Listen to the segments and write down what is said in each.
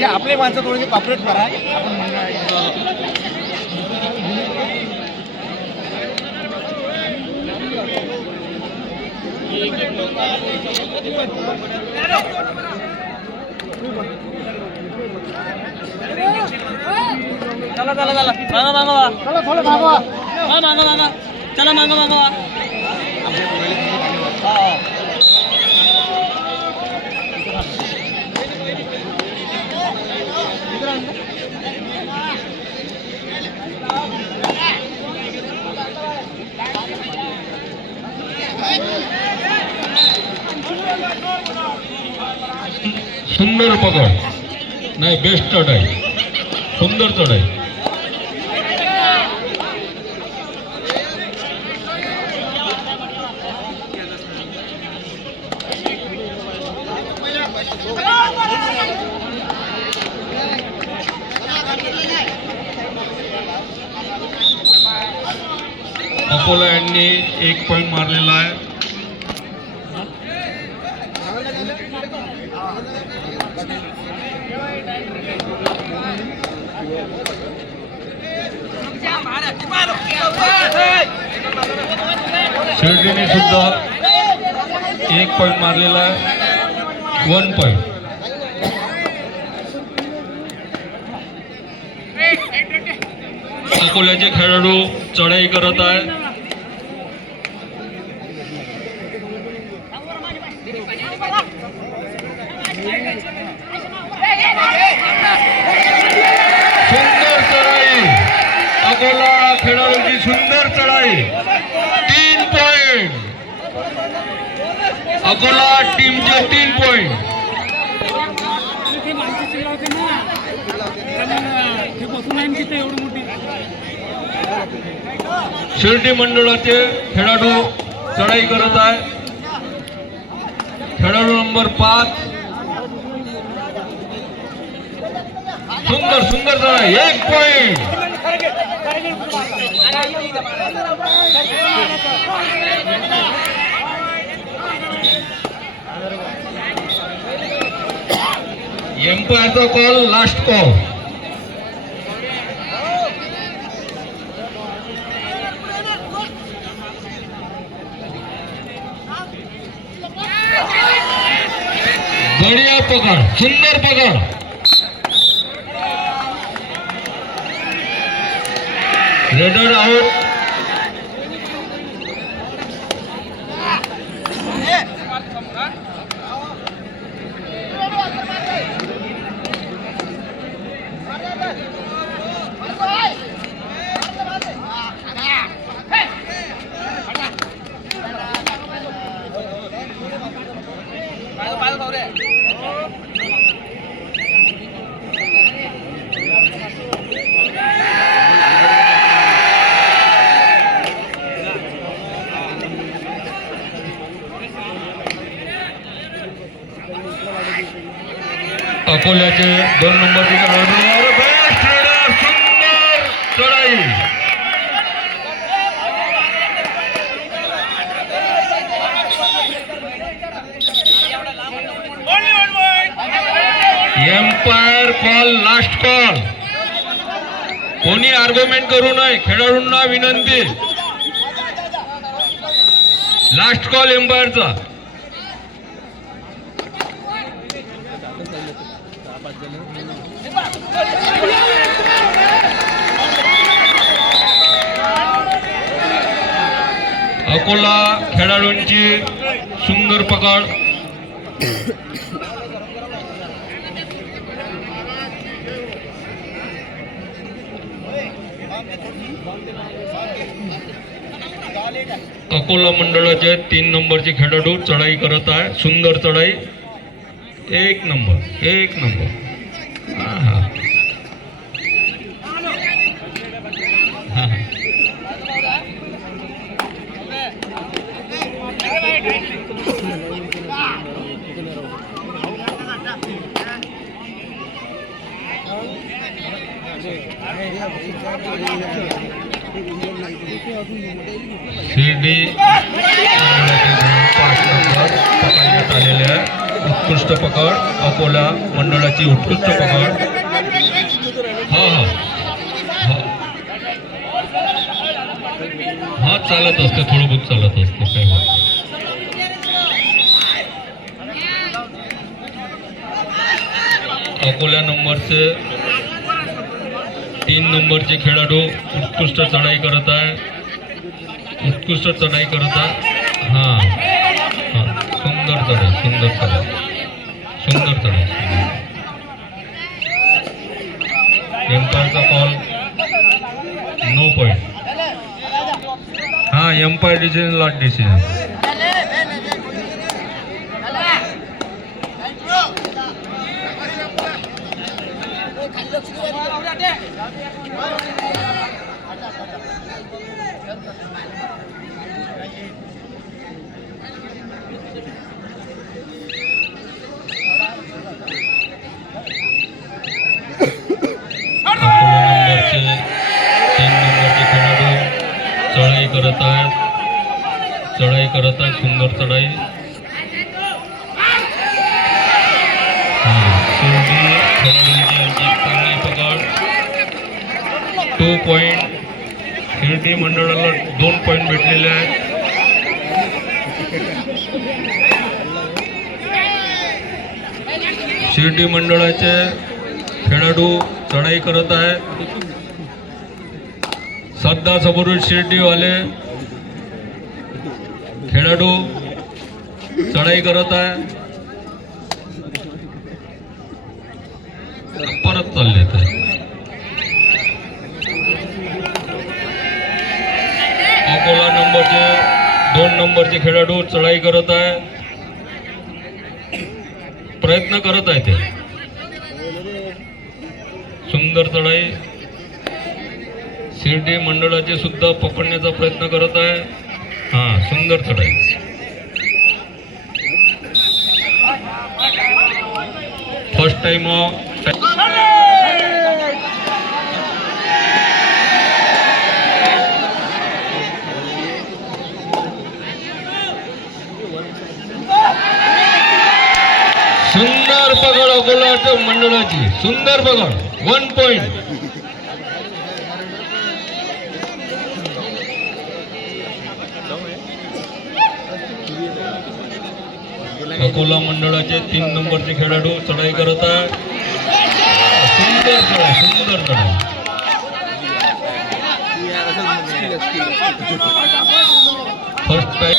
ते आपले माणसं थोडेसे कॉपरेट करा. चला चला चला मागा मागा चला थोडं मागवा. हा मागा मागा चला मागा मागा सुंदर पकड नाही बेस्ट चढाई सुंदर चढाई अकोला यांनी 1 पॉइंट मारलेला आहे. शिर्डीने सुद्धा 1 पॉइंट मारलेला आहे. 1 पॉइंट अकोल्याचे खेळाडू चढाई करत आहे. सुंदर चढाई अकोला खेळाडूंची सुंदर चढाई 3 पॉइंट अकोला टीमचे 3 पॉइंट. शिर्डी मंडळाचे खेळाडू चढाई करत आहे. खेळाडू नंबर 5 सुंदर सुंदर चढाई 1 पॉइंट. एम्पायरचा कॉल लास्ट कॉल. बढ़िया पकड़ सुंदर पकड़ रेडर आउट. अकोल्याचे 2 नंबरचे खेळाडू बेस्ट रेडर सुंदर चढाई. Umpire call last call. कोणी आर्ग्युमेंट करू नये. खेळाडूंना विनंती लास्ट कॉल एम्पायरचा. अकोला खेळाडूंची सुंदर पकड. अकोला मंडळाचे 3 नंबरचे खेळाडू चढाई करत आहे. सुंदर चढाई 1 नंबर 1 नंबर. हा शिर्डी 5 नंबर पकडण्यात आलेले आहे. उत्कृष्ट पकड, अकोला मंडळाची उत्कृष्ट पकड. हा हा हा चालत असते, थोडं बहुत चालत असते, काही होत नाही. अकोला नंबरचे 3 नंबरचे खेळाडू उत्कृष्ट चढाई करत आहे, उत्कृष्ट चढाई करत आहे. हा हा सुंदर चढाई, सुंदर चढाई, सुंदर चढाई. एम्पायरचा कॉल नो पॉइंट. हा एम्पायर डिसिजन, लॉट डिसिजन. चढाई करत आहेत, चढाई करत आहेत, सुंदर चढाई. चांगली पकड. 2 पॉइंट. शिर्डी मंडळाला 2 पॉइंट भेटलेले आहेत. शिर्डी मंडळाचे खेळाडू चढाई करत आहेत. सध्या समोरून शिर्डीवाले खेळाडू चढाई करत आहे. परत चालले ते. अकोला नंबरचे 2 नंबरचे खेळाडू चढाई करत आहे, प्रयत्न करत आहे ते. सुंदर चढाई. शिर्डी मंडळाचे सुद्धा पकडण्याचा प्रयत्न करत आहे. हा सुंदर चढाई. फर्स्ट टाइम सुंदर पकड अकोला मंडळाची, सुंदर पकड. 1 पॉइंट. अकोला मंडळाचे 3 नंबरचे खेळाडू चढाई करत आहे. सुंदर चढाई, सुंदर चढाई. First time.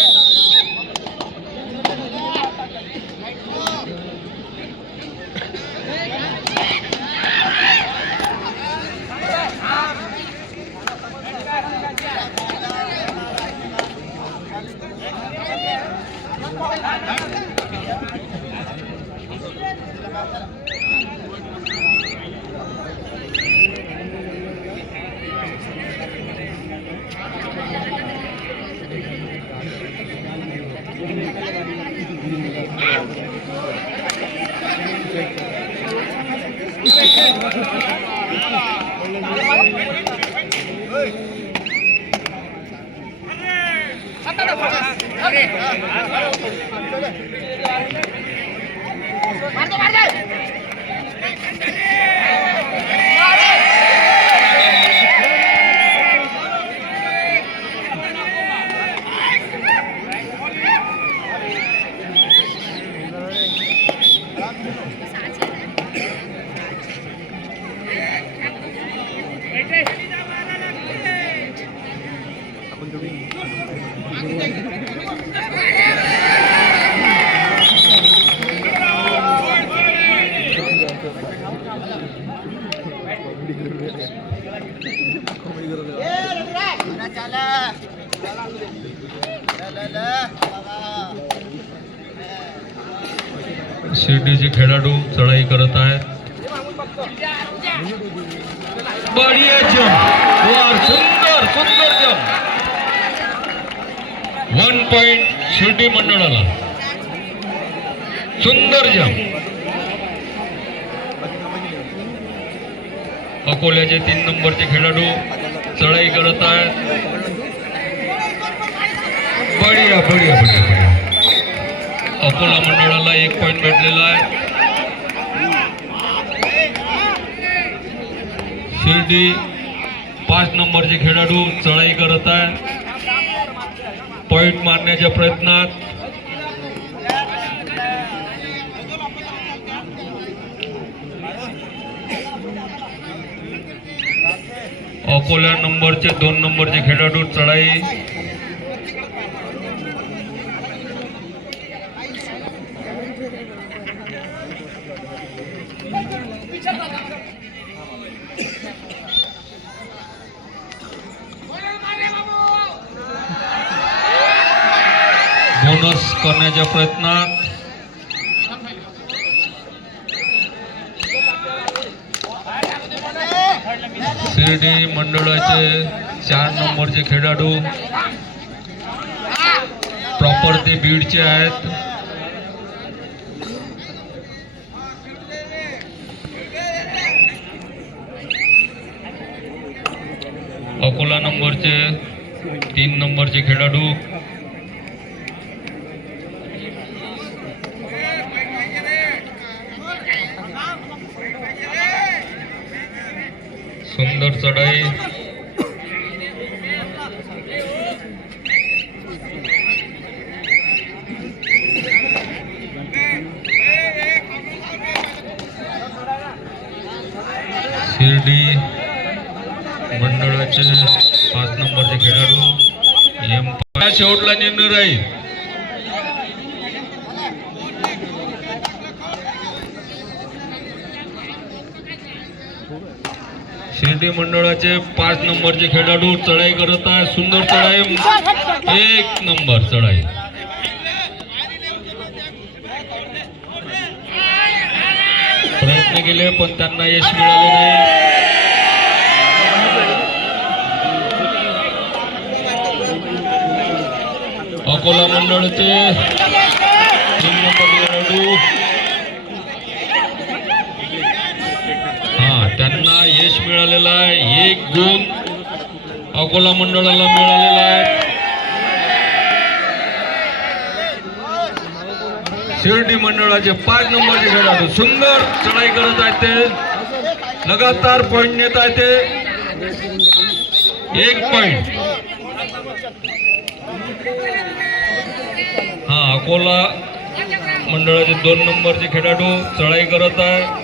शिर्डीचे खेळाडू चढाई करत आहेत. बढिया जंप. सुंदर सुंदर जंप. 1 पॉइंट शिर्डी मंडळाला. सुंदर जंप. अकोल्याचे 3 नंबरचे खेळाडू चढाई करत आहेत. बढिया बढिया बढिया बढिया. अकोला मंडळाला 1 पॉइंट भेटलेला आहे. शिर्डी 5 नंबरचे खेळाडू चढाई करत आहे पॉइंट मारण्याच्या प्रयत्नात. अकोला नंबरचे 2 नंबरचे खेळाडू चढाई. बोनस करण्याच्या प्रयत्नात. शिर्डी मंडळाचे 4 नंबरचे खेळाडू प्रॉपर ते बीडचे आहेत. अकोला नंबरचे 3 नंबरचे खेळाडू सुंदर चढाई. शिर्डी मंडळाचे 5 नंबरचे खेळाडू शेवटला निर्णय राहील. शिर्डी मंडळाचे 5 नंबरचे खेळाडू चढाई करत आहे. सुंदर चढाई. 1 नंबर चढाई. प्रयत्न केले पण त्यांना यश मिळाले नाही. अकोला मंडळाचे 3 नंबर खेळाडू त्यांना यश मिळालेलं आहे. 1 गुण अकोला मंडळाला मिळालेला आहे. शिर्डी मंडळाचे 5 नंबरचे खेळाडू सुंदर चढाई करत आहेत. ते लगातार पॉइंट नेत आहेत. ते 1 पॉइंट. अकोला मंडळाचे 2 नंबरचे खेळाडू चढाई करत आहे.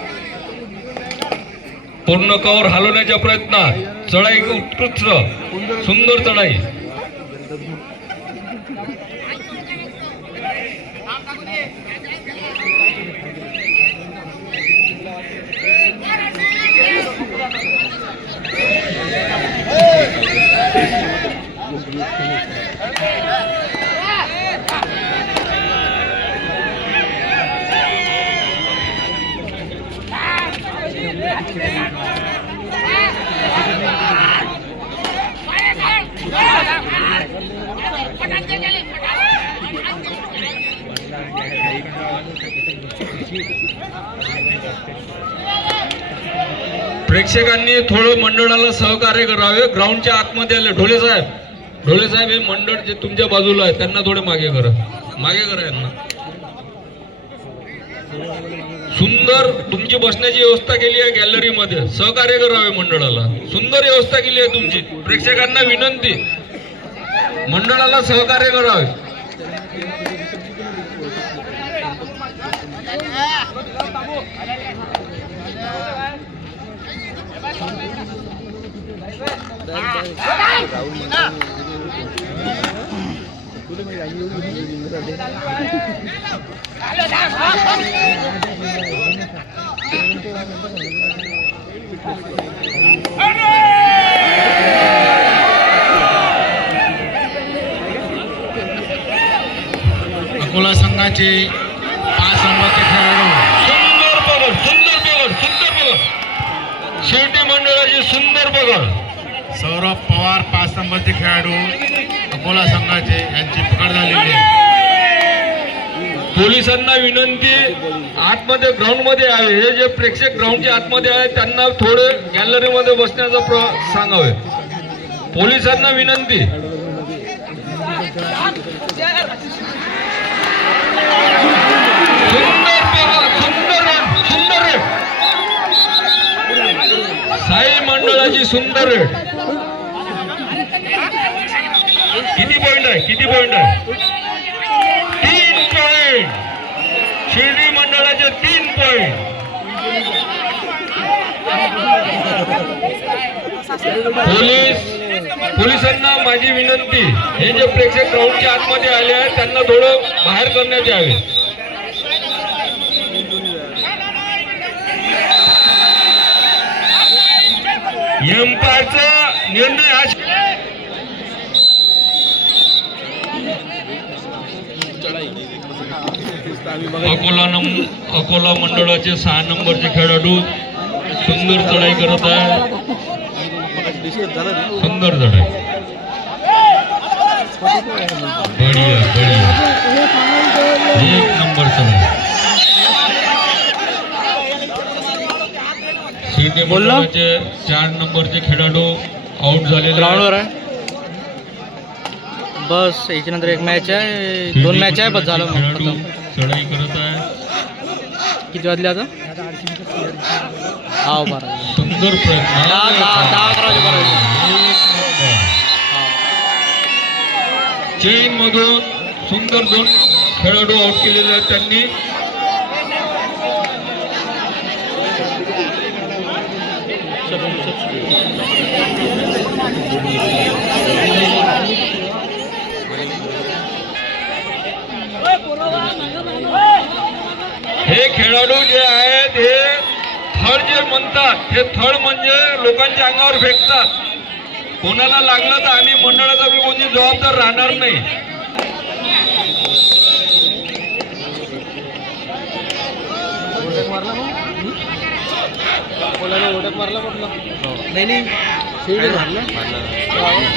पूर्ण कवर हलवण्याच्या प्रयत्नात. चढाई उत्कृष्ट सुंदर चढाई. प्रेक्षकांनी थोडं मंडळाला सहकार्य करावे. ग्राउंडच्या आतमध्ये आले. ढोले साहेब हे मंडळ जे तुमच्या बाजूला आहे त्यांना थोडे मागे करा यांना. सुंदर तुमची बसण्याची व्यवस्था केली आहे गॅलरीमध्ये. सहकार्य करावे मंडळाला. सुंदर व्यवस्था केली आहे तुमची. प्रेक्षकांना विनंती मंडळाला सहकार्य करावे. अकोला संघाचे 5 नंबरचे खेळाडू सुंदर पकड. शिर्डी मंडळाची सुंदर पकड. सौरभ पवार 5 नंबरचे खेळाडू अकोला संघाचे यांची पकड झालेली आहे. पोलिसांना विनंती आतमध्ये ग्राउंड मध्ये आहे. हे जे प्रेक्षक ग्राउंडच्या आतमध्ये आहे त्यांना थोडे गॅलरीमध्ये बसण्याचं सांगावे. पोलिसांना विनंती. सुंदर पकड, सुंदर रन, सुंदर रेड. साई मंडळाची सुंदर रेड. किती पॉइंट आहे? किती पॉइंट आहे? 3 पॉइंट. शिर्डी मंडळाचे 3 पॉइंट. पोलिसांना माझी विनंती, हे जे प्रेक्षक ग्राउंडच्या आतमध्ये आले आहेत त्यांना थोडं बाहेर करण्यात यावे. एम्पायरचा निर्णय हा अकोला मंडळाचे 6 नंबरचे खेळाडू सुंदर चढाई करत आहे. सुंदर चढाई. बढिया बढिया. 1 नंबर चढाई. शिर्डी मंडळाचे 4 नंबरचे खेळाडू आउट झालेले ग्राउंडवर आहे. बस याच्यानंतर एक मॅच आहे, 2 मॅच आहे, बस झालं. खेळाडू चढाई करत आहे. किती वाजले आता? 12. सुंदर प्रयत्न. 10-11 चेन मधून सुंदर 2 खेळाडू आउट केलेले आहेत त्यांनी. हे खेळाडू जे आहेत हे थळ जे म्हणतात, हे थळ म्हणजे लोकांच्या अंगावर फेकतात. कोणाला लागलं तर आम्ही मंडळाचा बी कोणी जबाबदार राहणार नाही.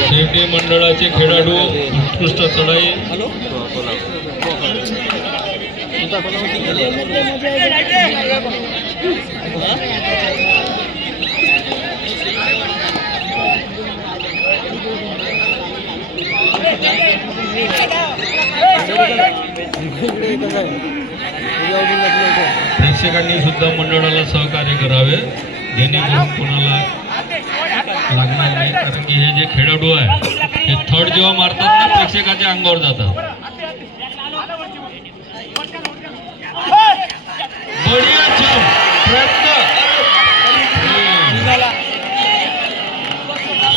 शिर्डी मंडळाचे खेळाडू उत्कृष्ट चढाई. प्रेक्षकांनी सुद्धा मंडळाला सहकार्य करावे जेणेकरून कोणाला लागणार नाही. कारण की हे जे खेळाडू आहे हे थर्ड जेव्हा मारतात ना प्रेक्षकाच्या अंगावर जातात. बढिया प्रयत्न.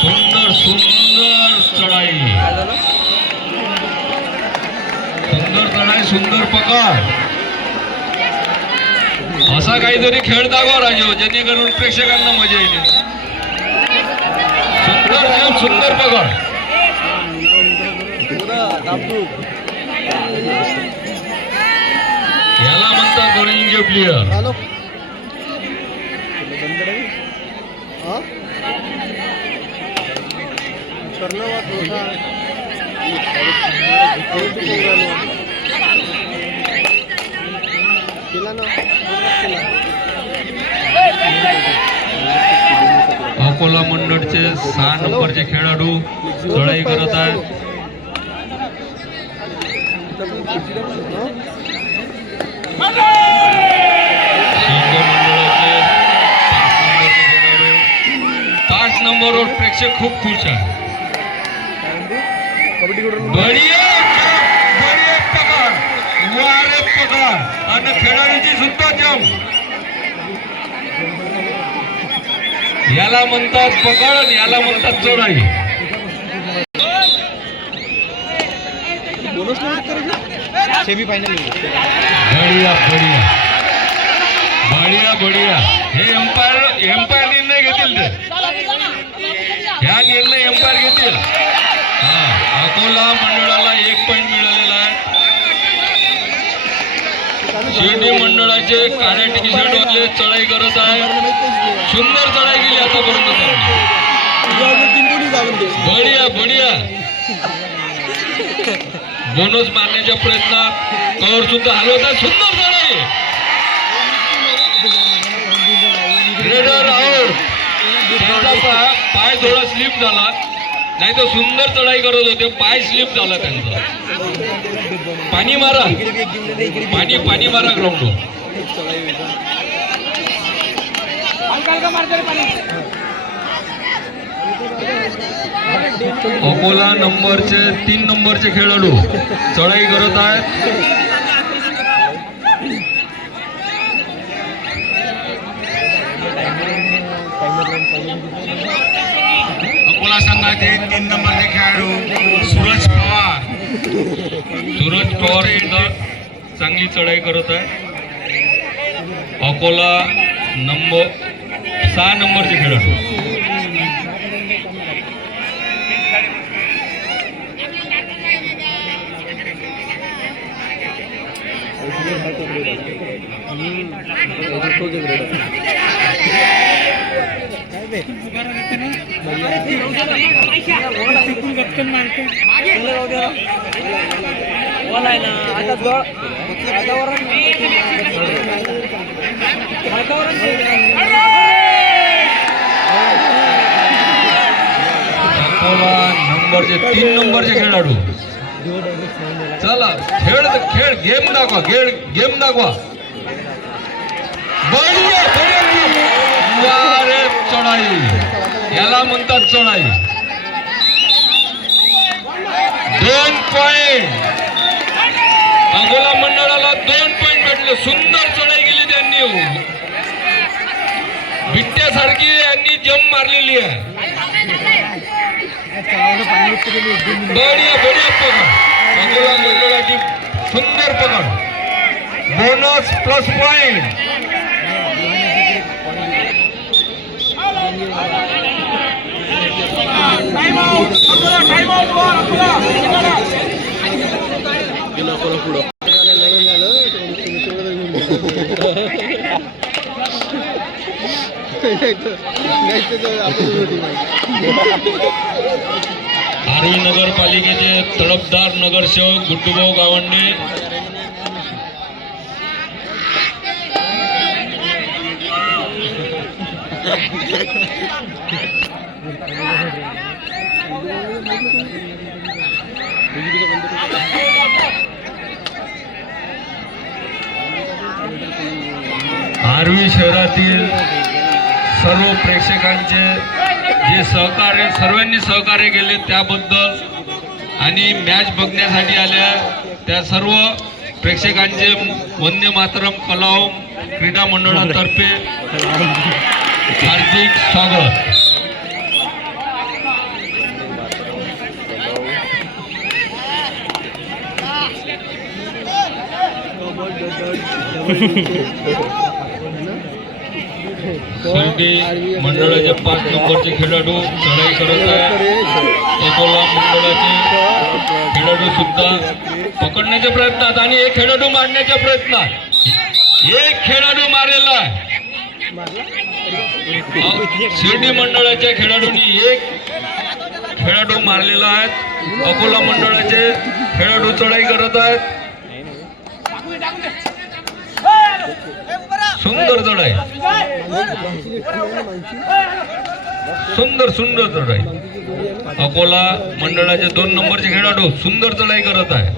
सुंदर सुंदर चढाई. सुंदर चढाई, सुंदर पकड. असा काहीतरी खेळ दाखवा राजू जेणेकरून प्रेक्षकांना मजा येईल. सुंदर सुंदर पकड. याला म्हणतात धोनीचे प्लेयर. अकोला मंडळचे 6 नंबरचे खेळाडू चढाई करत आहेत. शिर्डी मंडळाचे 5 नंबरवर प्रेक्षक खूप खुश आहे. बढिया बढिया पकड, वारे पकड आणि खेळाडूची सुद्धा जम. याला म्हणतात पकड आणि याला म्हणतात चढाई. सेमीफायनल. बढिया बढिया बढिया बढिया. हे एम्पायर निर्णय घेतील. ते ह्या निर्णय एम्पायर घेतील. अकोला मंडळाला 1 पॉइंट मिळालेला आहे. शिर्डी मंडळाचे काळ्या टी शर्ट वाले चढाई करत आहे. सुंदर चढाई केली आतापर्यंत त्यांनी. बढिया बढिया. बोनस मारण्याच्या प्रयत्नात कव्हर सुद्धा हलवत आहे. सुंदर चढाई. Raider out. त्यांचा पाय थोडा स्लिप झाला, नाही तर सुंदर चढाई करत होते. पाय स्लिप झाला त्यांचा. पाणी मारा, पाणी मारा ग्राउंडवर. अकोला नंबरचे 3 नंबरचे खेळाडू चढाई करत आहेत. अकोला संघाचे 3 नंबरचे खेळाडू सूरज पवार. सुद्धा चांगली चढाई करत आहे. अकोला 6 नंबरचे खेळाडू अकोला नंबरचे 3 नंबरचे खेळाडू. चला खेळ गेम दाखवा, गेम दाखवा. चढाई याला म्हणतात चढाई. 2 पॉइंट अकोला मंडळाला 2 पॉइंट भेटले. सुंदर चढाई केली त्यांनी. बिट्ट्यासारखी यांनी जंप मारलेली आहे. बढिया पकड. अकोला मंडळाची सुंदर पकड. Bonus plus point. आर्वी नगरपालिकेचे तडफदार नगरसेवक गुड्डूभाऊ गावंडे आर्वी शहरातील सर्व प्रेक्षकांचे जे सहकार्य सर्वांनी सहकार्य केले त्याबद्दल आणि मॅच बघण्यासाठी आल्या त्या सर्व प्रेक्षकांचे वंदे मातरम कलाव क्रीडा मंडळातर्फे हार्दिक स्वागत. शिर्डी मंडळाचे 5 नंबरचे खेळाडू चढाई करत आहे. अकोला मंडळाचे खेळाडू सुद्धा पकडण्याच्या प्रयत्नात आणि एक खेळाडू मारण्याच्या प्रयत्नात. एक खेळाडू मारलेला आहे. शिर्डी मंडळाच्या खेळाडूंनी एक खेळाडू मारलेला आहे. अकोला मंडळाचे खेळाडू चढाई करत आहेत. सुंदर चढाई. सुंदर चढाई. अकोला मंडळाचे 2 नंबरचे खेळाडू सुंदर चढाई करत आहे.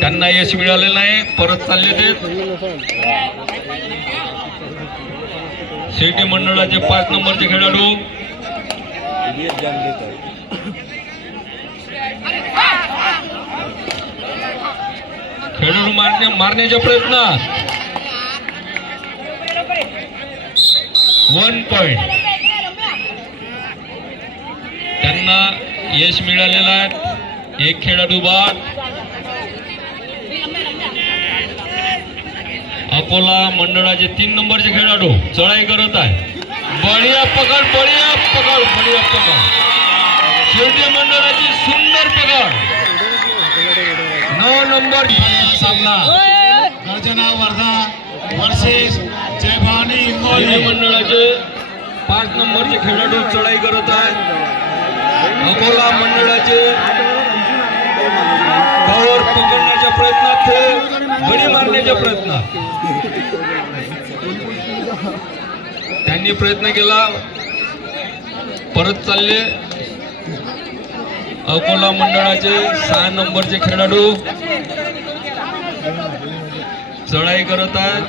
त्यांना यश मिळालेलं नाही, परत चालले ते. शिर्डी मंडळाचे 5 नंबरचे खेळाडू मारण्याच्या प्रयत्नात. 1 पॉइंट त्यांना यश मिळालेलं आहे. एक खेळाडू बाद. अकोला मंडळाचे 3 नंबरचे खेळाडू चढाई करत आहे. बढिया पकड. शिर्डी मंडळाची सुंदर पकड. 9 नंबर सामना गर्जना वर्धा वर्सेस जय भवानी हिंगोली. मंडळाचे 5 नंबरचे खेळाडू चढाई करत आहेत. अकोला मंडळाचे कव्हर पकडण्याच्या प्रयत्नात ते गडी मारण्याच्या प्रयत्नात त्यांनी प्रयत्न केला, परत चालले. अकोला मंडळाचे 6 नंबरचे खेळाडू चढाई करत आहेत.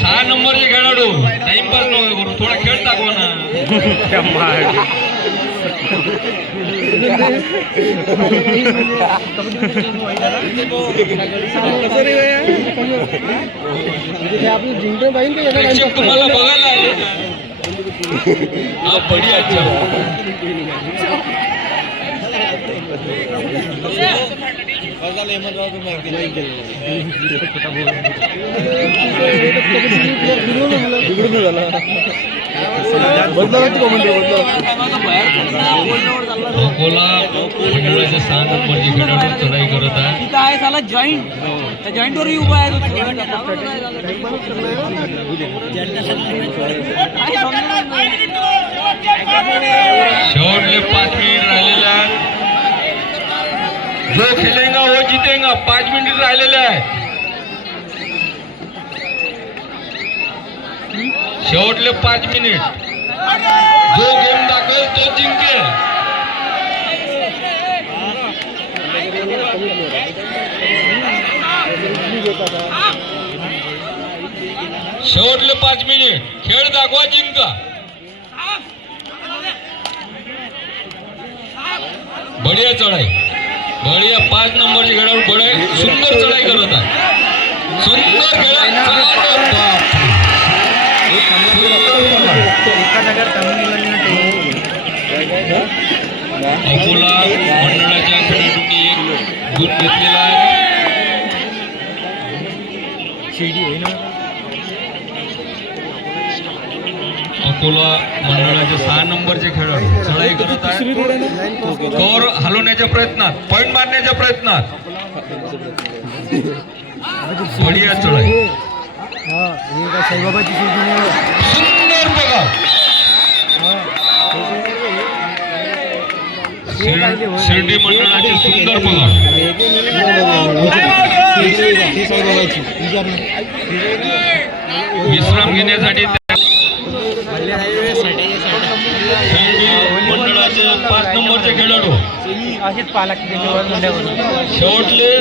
सहा नंबरचे खेळाडू टाइमपास नको करू, थोडा खेळ दाखवा ना. प्रेक्षक तुम्हाला बघायला आले का? हा बढिया. अच्छा अकोला मंडळाचे 6 नंबरचे खेळाडू चढाई करत आहे. जॉईंट वर उभा आहे. शेवटले 5 मिनिट राहिलेले आहेत. जो खेलेगा वो जीतेगा. 5 मिनिट राहिलेले आहेत. शेवटले 5 मिनिट. जो गेम दाखवेल तो जिंकेल. शेवटले 5 मिनिट. खेळ दाखवा, जिंका. बढिया चढाई. बढिया 5 नंबरची खेळाडू बढिया सुंदर चढाई करत आहे. सुंदर अकोला मंडळाच्या खेळाडूंनी एक गुण घेतलेला आहे. अकोला मंडळाचे 6 नंबरचे खेळाडू चढाई करत आहेत. कव्हर हलवण्याच्या प्रयत्नात, पॉइंट मारण्याच्या प्रयत्नात. बढिया चढाई. सुंदर बघा. शिर्डी मंडळाची सुंदर बघा. विश्राम घेण्यासाठी मंडळाचे 5 नंबरचे खेळाडू शेवटले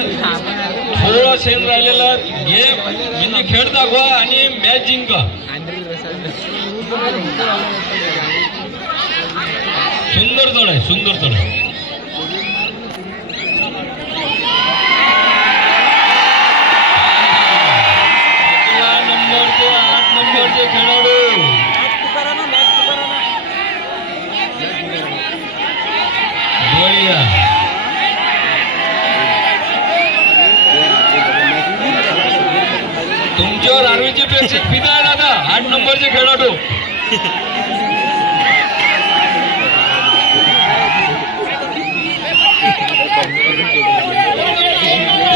थोडा सेन राहिलेला गेम खेळ दाखवा आणि मॅच जिंका. सुंदर चढाई, सुंदर चढाई. नंबरचे 8 नंबरचे खेळाडू बढिया. तुमच्यावर आर्मीचे प्रेक्षक फिदा आहे दादा. 8 नंबरचे खेळाडू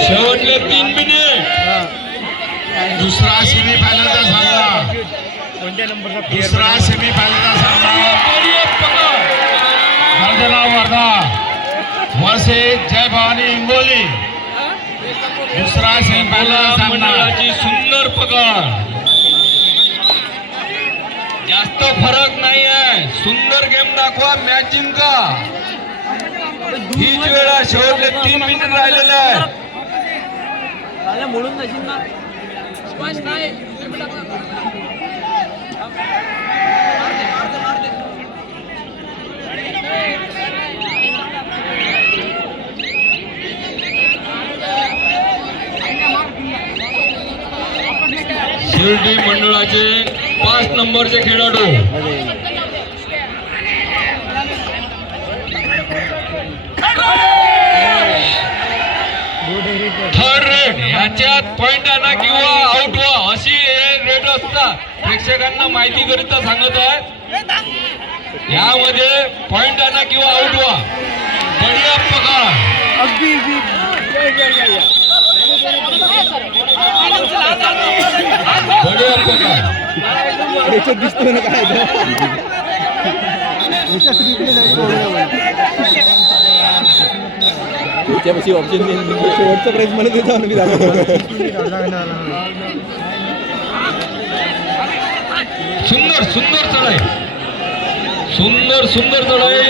शेवटले 3 मिनिट. दुसरा सेमीफायनलचा सामना. दुसरा सेमीफायनलचा सामना. वर्धला वर्धा वर्सेस जय भवानी हिंगोली. दुसरा सेमीफायनल सामना. मंडळाची सुंदर पकड. जास्त फरक नाही आहे. सुंदर गेम दाखवा, मॅच जिंका. हीच वेळा शेवटले 3 मिनिट राहिलेले आहेत. मोडून जाशील ना. शिर्डी मंडळाचे 5 नंबरचे खेळाडू थर्ड रेड. याच्यात पॉइंट आणा किंवा आउट व्हा अशी रेड असतात. प्रेक्षकांना माहिती करिता सांगत आहे. यामध्ये पॉइंट आणा किंवा आउट व्हा. बढिया पकड. बढिया पकड. दिसतोय ना काय त्याच्यापाशी ऑप्शन शेवटचा प्राईज मला देतो मी सुंदर सुंदर चढाई, सुंदर सुंदर चढाई.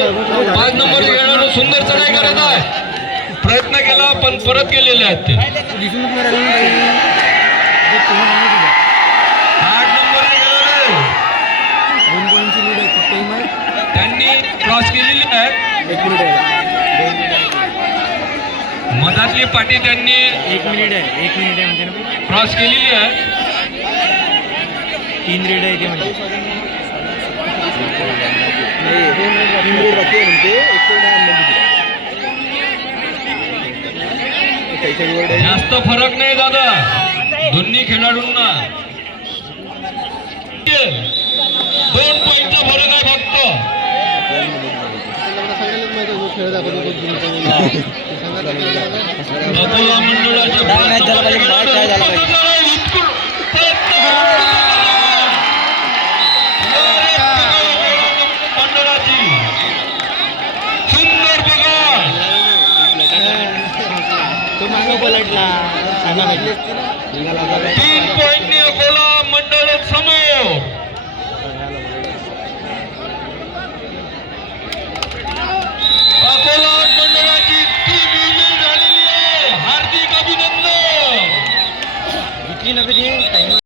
5 नंबर खेळाडू सुंदर चढाई करत आहे. प्रयत्न केला पण परत गेलेले आहेत ते. 8 नंबर खेळाडू त्यांनी क्रॉस केलेली आहे. मधातली पाटी त्यांनी 1 मिनिट आहे म्हणते ना क्रॉस केलेली आहे. 3 रेड आहे ते म्हणजे जास्त फरक नाही दादा दोन्ही खेळाडूंना. 2 पॉईंटचा फरक आहे फक्त. अकोला मंडळाच्या मंडळाची सुंदर बघा. तो मागं पलटला 3 पॉईंटने अकोला मंडळ समोर.